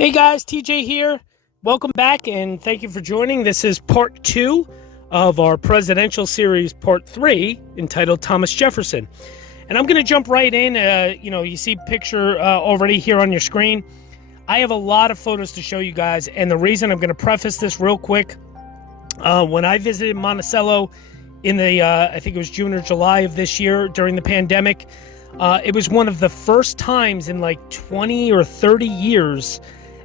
Hey guys, TJ here. Welcome back and thank you for joining. This is part 2 of our presidential series, part 3, entitled Thomas Jefferson. And I'm going to jump right in. You see picture already here on your screen. I have a lot of photos to show you guys, and the reason I'm going to preface this real quick, when I visited Monticello in the, I think it was June or July of this year during the pandemic, it was one of the first times in like 20 or 30 years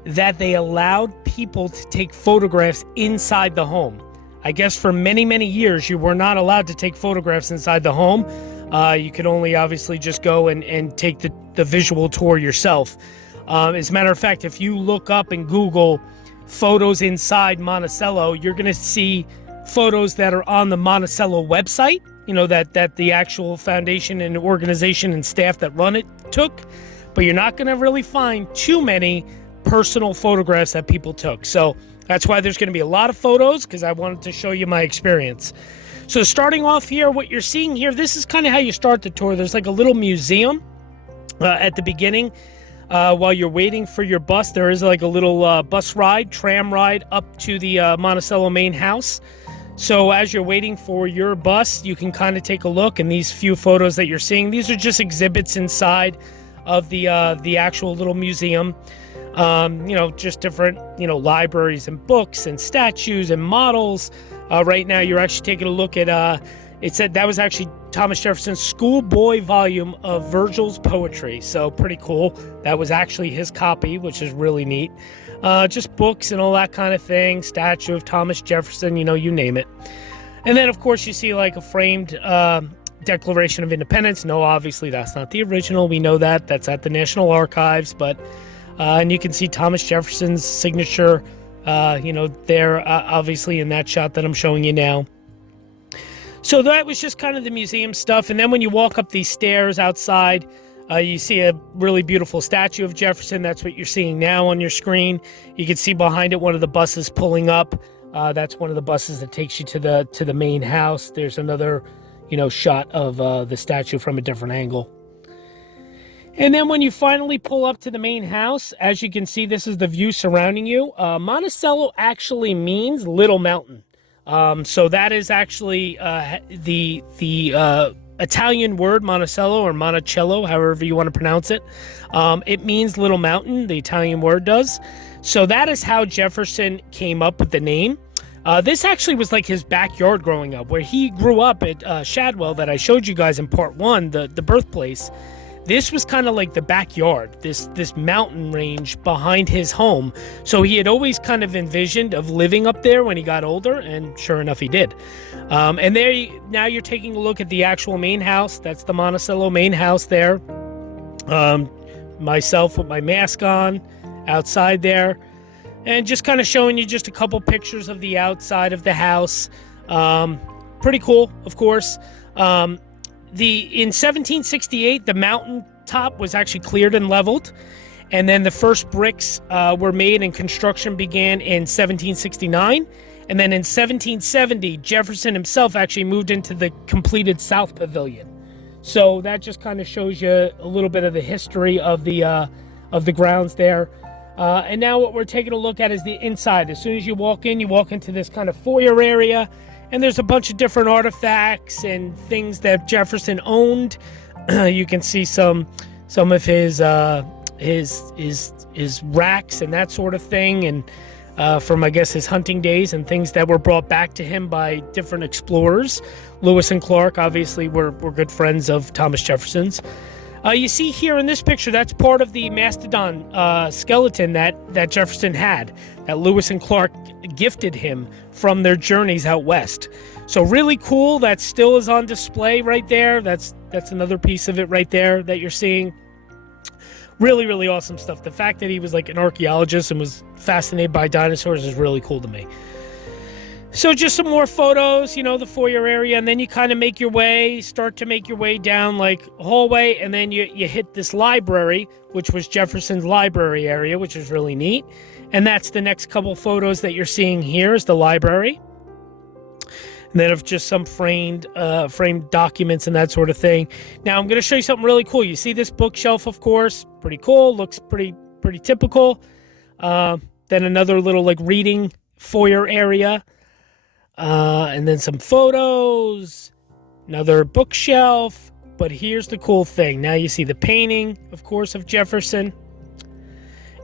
that they allowed people to take photographs inside the home. I guess for many, many years, you were not allowed to take photographs inside the home. You could only obviously just go and take the visual tour yourself. As a matter of fact, if you look up and Google photos inside Monticello, you're going to see photos that are on the Monticello website, that the actual foundation and organization and staff that run it took. But you're not going to really find too many personal photographs that people took. So that's why there's going to be a lot of photos, because I wanted to show you my experience. So starting off here, what you're seeing here, this is kind of how you start the tour. There's like a little museum at the beginning. While you're waiting for your bus, there is like a little tram ride up to the Monticello main house. So as you're waiting for your bus, you can kind of take a look, and these few photos that you're seeing, these are just exhibits inside of the actual little museum. Just different, libraries and books and statues and models. Right now, you're actually taking a look at, it said that was actually Thomas Jefferson's schoolboy volume of Virgil's poetry. So pretty cool. That was actually his copy, which is really neat. Just books and all that kind of thing. Statue of Thomas Jefferson, you name it. And then, of course, you see like a framed Declaration of Independence. No, obviously, that's not the original. We know that. That's at the National Archives, but and you can see Thomas Jefferson's signature, there, obviously, in that shot that I'm showing you now. So that was just kind of the museum stuff. And then when you walk up these stairs outside, you see a really beautiful statue of Jefferson. That's what you're seeing now on your screen. You can see behind it one of the buses pulling up. That's one of the buses that takes you to the main house. There's another, shot of the statue from a different angle. And then when you finally pull up to the main house, as you can see, this is the view surrounding you. Monticello actually means little mountain. So that is actually the Italian word Monticello, or Monticello, however you want to pronounce it. It means little mountain, the Italian word does. So that is how Jefferson came up with the name. This actually was like his backyard growing up, where he grew up at Shadwell that I showed you guys in part 1, the birthplace. This was kind of like the backyard, this mountain range behind his home. So he had always kind of envisioned of living up there when he got older, and sure enough, he did. And now you're taking a look at the actual main house. That's the Monticello main house there. Myself with my mask on outside there, and just kind of showing you just a couple pictures of the outside of the house. Pretty cool, of course. In 1768, the mountain top was actually cleared and leveled, and then the first bricks were made and construction began in 1769. And then in 1770, Jefferson himself actually moved into the completed South Pavilion. So that just kind of shows you a little bit of the history of the grounds there. And now what we're taking a look at is the inside. As soon as you walk into this kind of foyer area. And there's a bunch of different artifacts and things that Jefferson owned. You can see some of his racks and that sort of thing, and from, I guess, his hunting days, and things that were brought back to him by different explorers. Lewis and Clark, obviously, were good friends of Thomas Jefferson's. You see here in this picture, that's part of the Mastodon skeleton that Jefferson had, that Lewis and Clark gifted him from their journeys out west. So really cool. That still is on display right there. That's another piece of it right there that you're seeing. Really, really awesome stuff. The fact that he was like an archaeologist and was fascinated by dinosaurs is really cool to me. So just some more photos, the foyer area, and then you kind of start to make your way down like a hallway, and then you hit this library, which was Jefferson's library area, which is really neat. And that's the next couple photos that you're seeing here is the library. And then of just some framed documents and that sort of thing. Now I'm going to show you something really cool. You see this bookshelf, of course, pretty cool, looks pretty typical. Then another little like reading foyer area. And then some photos, another bookshelf. But here's the cool thing. Now you see the painting, of course, of Jefferson.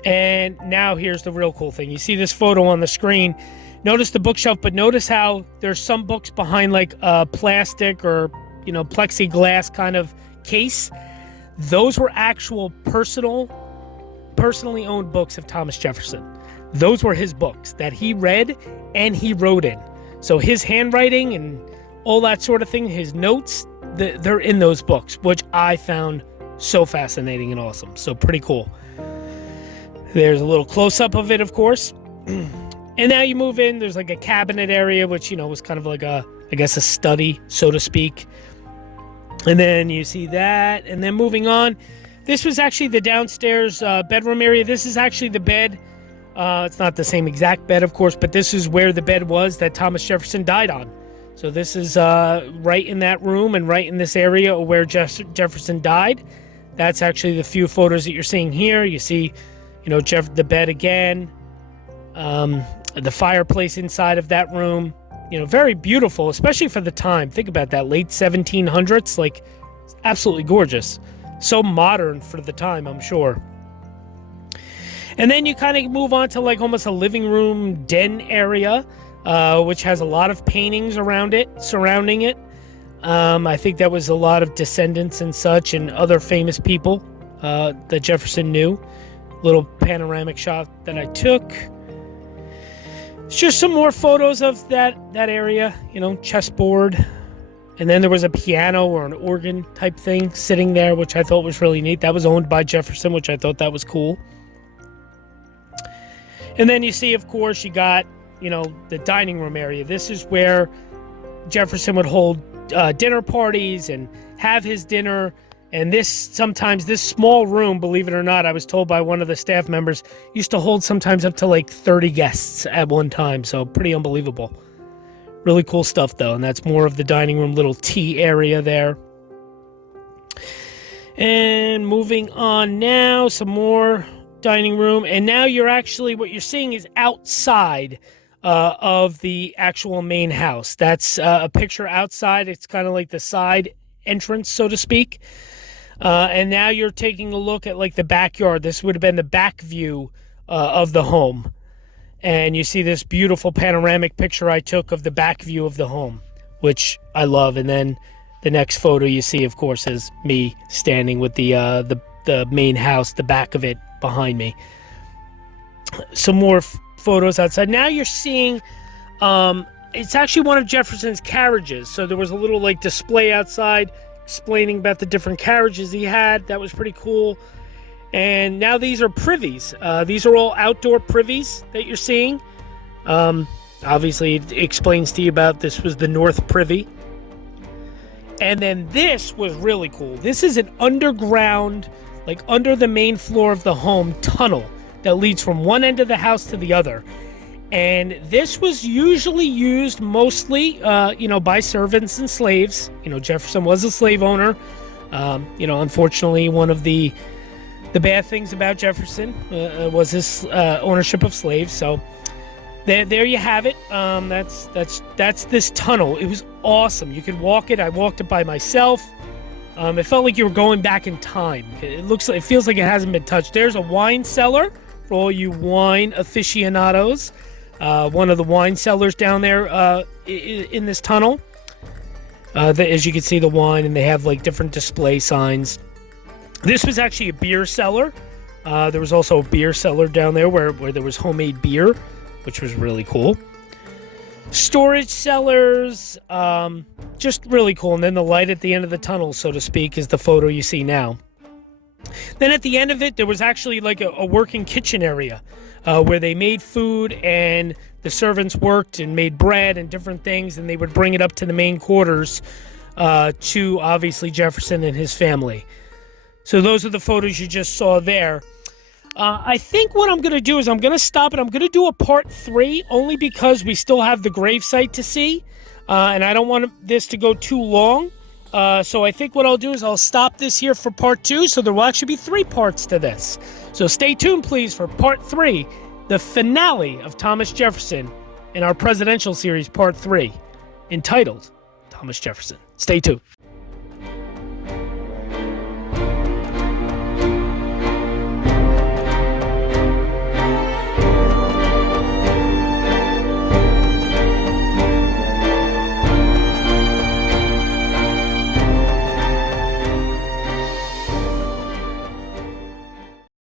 And now here's the real cool thing. You see this photo on the screen. Notice the bookshelf, but notice how there's some books behind like a plastic or, plexiglass kind of case. Those were actual personally owned books of Thomas Jefferson. Those were his books that he read and he wrote in. So his handwriting and all that sort of thing, his notes, they're in those books, which I found so fascinating and awesome. So pretty cool. There's a little close-up of it, of course. And now you move in, there's like a cabinet area, which, was kind of like a study, so to speak. And then you see that. And then moving on, this was actually the downstairs bedroom area. This is actually the bed. It's not the same exact bed, of course, but this is where the bed was that Thomas Jefferson died on. So this is right in that room and right in this area where Jefferson died. That's actually the few photos that you're seeing here. You see, the bed again, the fireplace inside of that room. Very beautiful, especially for the time. Think about that, late 1700s, like absolutely gorgeous. So modern for the time, I'm sure. And then you kind of move on to like almost a living room den area, which has a lot of paintings surrounding it. I think that was a lot of descendants and such and other famous people that Jefferson knew. Little panoramic shot that I took. It's just some more photos of that area, chessboard. And then there was a piano or an organ type thing sitting there, which I thought was really neat. That was owned by Jefferson, which I thought that was cool. And then you see, of course, you got, the dining room area. This is where Jefferson would hold dinner parties and have his dinner. And sometimes this small room, believe it or not, I was told by one of the staff members, used to hold sometimes up to like 30 guests at one time. So pretty unbelievable. Really cool stuff, though. And that's more of the dining room, little tea area there. And moving on now, some more dining room. And now what you're seeing is outside of the actual main house. That's a picture outside. It's kind of like the side entrance, so to speak. And now you're taking a look at like the backyard. This would have been the back view of the home. And you see this beautiful panoramic picture I took of the back view of the home, which I love. And then the next photo you see, of course, is me standing with the main house, the back of it behind me. Some more photos outside. Now you're seeing, it's actually one of Jefferson's carriages. So there was a little like display outside explaining about the different carriages he had. That was pretty cool. And now these are privies. These are all outdoor privies that you're seeing. Obviously, it explains to you about this was the North Privy. And then this was really cool. This is an underground, like under the main floor of the home, tunnel that leads from one end of the house to the other. And this was usually used mostly, by servants and slaves. Jefferson was a slave owner. Unfortunately, one of the bad things about Jefferson was his ownership of slaves. So there you have it. That's this tunnel. It was awesome. You could walk it. I walked it by myself. It felt like you were going back in time. It feels like it hasn't been touched. There's a wine cellar for all you wine aficionados. One of the wine cellars down there in this tunnel. As you can see, the wine, and they have like different display signs. This was actually a beer cellar. There was also a beer cellar down there where there was homemade beer, which was really cool. Storage cellars, just really cool. And then the light at the end of the tunnel, so to speak, is the photo you see now. Then at the end of it, there was actually like a working kitchen area where they made food and the servants worked and made bread and different things, and they would bring it up to the main quarters to, obviously, Jefferson and his family. So those are the photos you just saw there. I think what I'm going to do is I'm going to stop it. I'm going to do a part 3 only because we still have the gravesite to see, and I don't want this to go too long. So I think what I'll do is I'll stop this here for part 2, so there will actually be 3 parts to this. So stay tuned, please, for part 3 the finale of Thomas Jefferson in our presidential series, part 3, entitled Thomas Jefferson. Stay tuned.